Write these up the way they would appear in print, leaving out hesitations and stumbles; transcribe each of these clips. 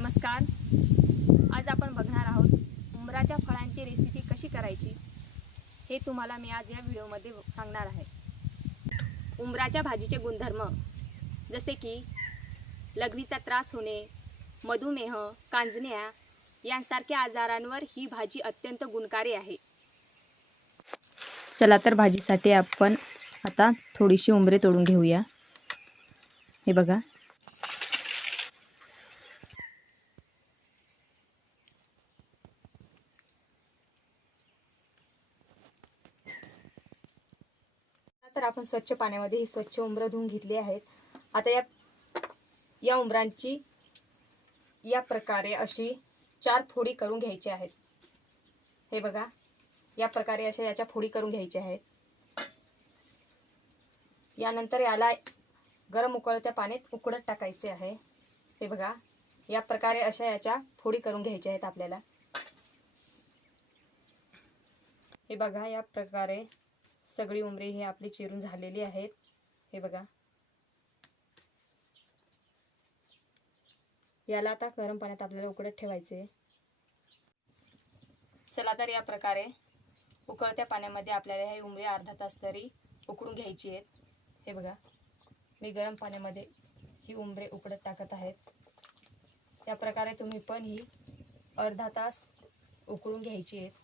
नमस्कार. आज आपण बघणार आहोत उंबराच्या फळांची रेसिपी कशी करायची हे तुम्हाला मी आज या व्हिडिओमध्ये सांगणार आहे. उंबराच्या भाजीचे गुणधर्म जसे की लघवीचा त्रास होणे, मधुमेह, कांजण्या यांसारख्या आजारांवर ही भाजी अत्यंत गुणकारी आहे. चला तर भाजीसाठी आपण आता थोडीशी उंबरे तोडून घेऊया. हे बघा. तर आपण स्वच्छ पाण्यामध्ये ही स्वच्छ उंबरं धुवून घेतली आहेत. आता या उंबरांची या प्रकारे अशी 4 फोडी करून घ्यायची आहेत. हे बघा, या प्रकारे अशा याच्या फोडी करून घ्यायच्या आहेत. यानंतर याला गरम उकळत्या पाण्यात उकडत टाकायचे आहे. हे बघा, या प्रकारे अशा याच्या फोडी करून घ्यायच्या आहेत आपल्याला. हे बघा, या प्रकारे सगळी उंबरे ही आपली चिरून झालेली आहेत. हे बघा, याला आता गरम पाण्यात आपल्याला उकडत ठेवायचे. चला तर या प्रकारे उकळत्या पाण्यामध्ये आपल्याला ही उंबरे अर्धा तास तरी उकडून घ्यायची आहेत. हे बघा, मी गरम पाण्यामध्ये ही उंबरे उकडत टाकत आहेत. या प्रकारे तुम्ही पण ही अर्धा तास उकळून घ्यायची आहेत.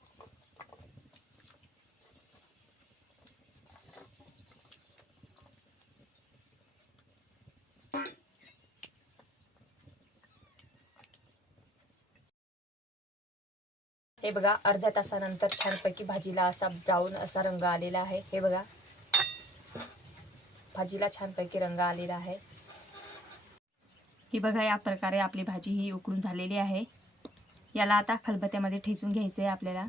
हे बघा, अर्ध्या तासानंतर छानपैकी भाजीला असा ब्राऊन असा रंग आलेला आहे. हे बघा, भाजीला छानपैकी रंग आलेला आहे. ही बघा, या प्रकारे आपली भाजी ही उकडून झालेली आहे. याला आता खलबत्त्यामध्ये ठेचून घ्यायचे आहे आपल्याला.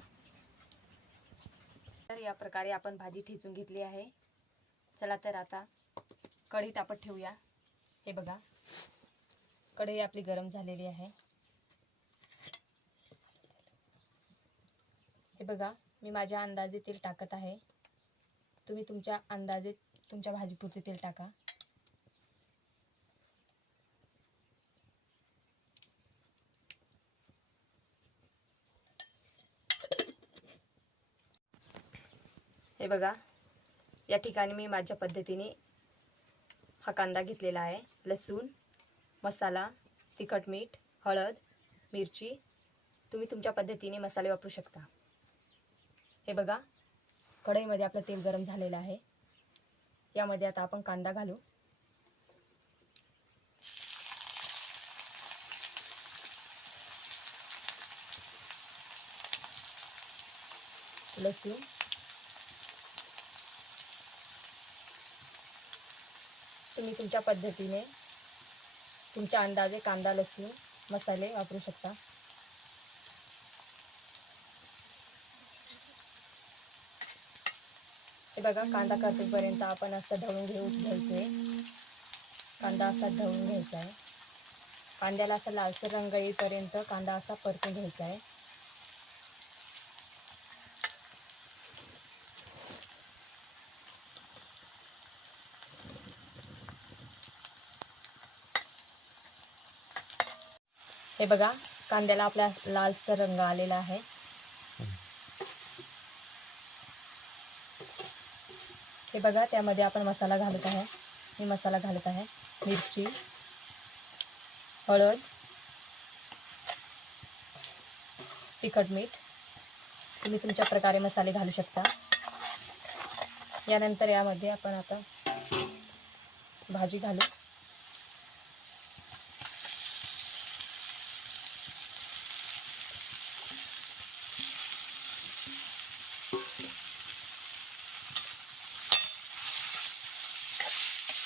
तर या प्रकारे आपण भाजी ठेचून घेतली आहे. चला तर आता कढई तापत ठेवूया. हे बघा, कढई आपली गरम झालेली आहे. हे बघा, मी माझ्या अंदाजे तेल टाकत आहे. तुम्ही तुमच्या अंदाजे तुमच्या भाजीपुरते तेल टाका. हे बघा, या ठिकाणी मी माझ्या पद्धतीने हा कांदा घेतलेला आहे. लसूण, मसाला, तिखट, मीठ, हळद, मिरची, तुम्ही तुमच्या पद्धतीने मसाले वापरू शकता. हे बघा, कढईमध्ये आपलं तेल गरम झालेलं आहे. यामध्ये आता आपण कांदा घालू. लसूण, तुम्ही तुमच्या पद्धतीने तुमच्या अंदाजे कांदा, लसूण, मसाले वापरू शकता. हे बघा, कांदा करतेपर्यंत आपण असं ढवळून घ्यायचे. कांदा असा ढवळून घ्यायचा आहे. कांद्याला असा लालसर रंग येईपर्यंत कांदा असा परतून घ्यायचा आहे. हे बघा, कांद्याला आपला लालसर रंग आलेला आहे. हे बघा, त्यामध्ये आपण मसाला घालत आहे. मी मसाला घालत आहे. मिरची, हळद, तिखट, मीठ, तुम्ही तुमच्या प्रकारे मसाले घालू शकता. यानंतर यामध्ये आपण आता भाजी घालू.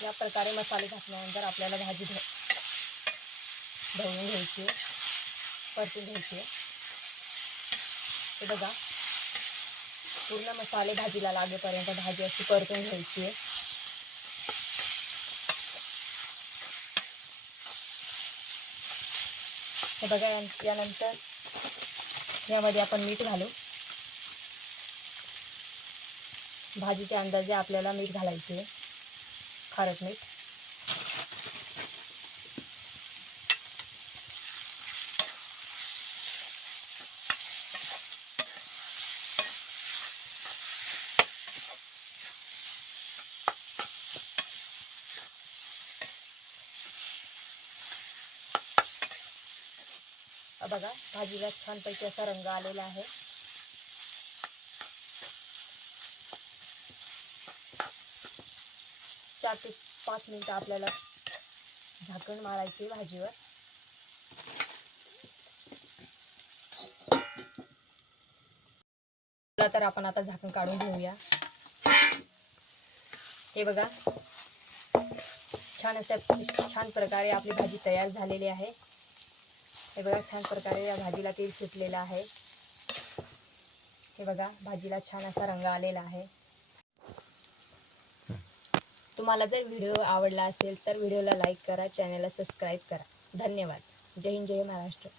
या प्रकारे मसाले घातल्यानंतर आपल्याला भाजी ढवळून घ्यायची, परतून घ्यायची. हे बघा, पूर्ण मसाले भाजीला लागेपर्यंत भाजी अशी परतून घ्यायची. हे बघा, यानंतर यामध्ये आपण मीठ घालू. भाजीच्या अंदाजे आपल्याला मीठ घालायचे, खारट मीठ. बघा भाजीला छानपैकी असा रंग आलेला आहे. चार ते 5 मिनिटं आपल्याला झाकण मारायचे भाजीवर. तर आपण आता झाकण काढून घेऊया. हे बघा छान प्रकारे आपली भाजी तयार झालेली आहे. हे बघा छान प्रकारे या भाजीला तेल सुटलेलं आहे. हे बघा भाजीला छान असा रंग आलेला आहे. तुम्हाला जर व्हिडिओ आवडला असेल तर व्हिडिओला लाईक करा, चॅनलला सबस्क्राईब करा. धन्यवाद. जय हिंद, जय महाराष्ट्र.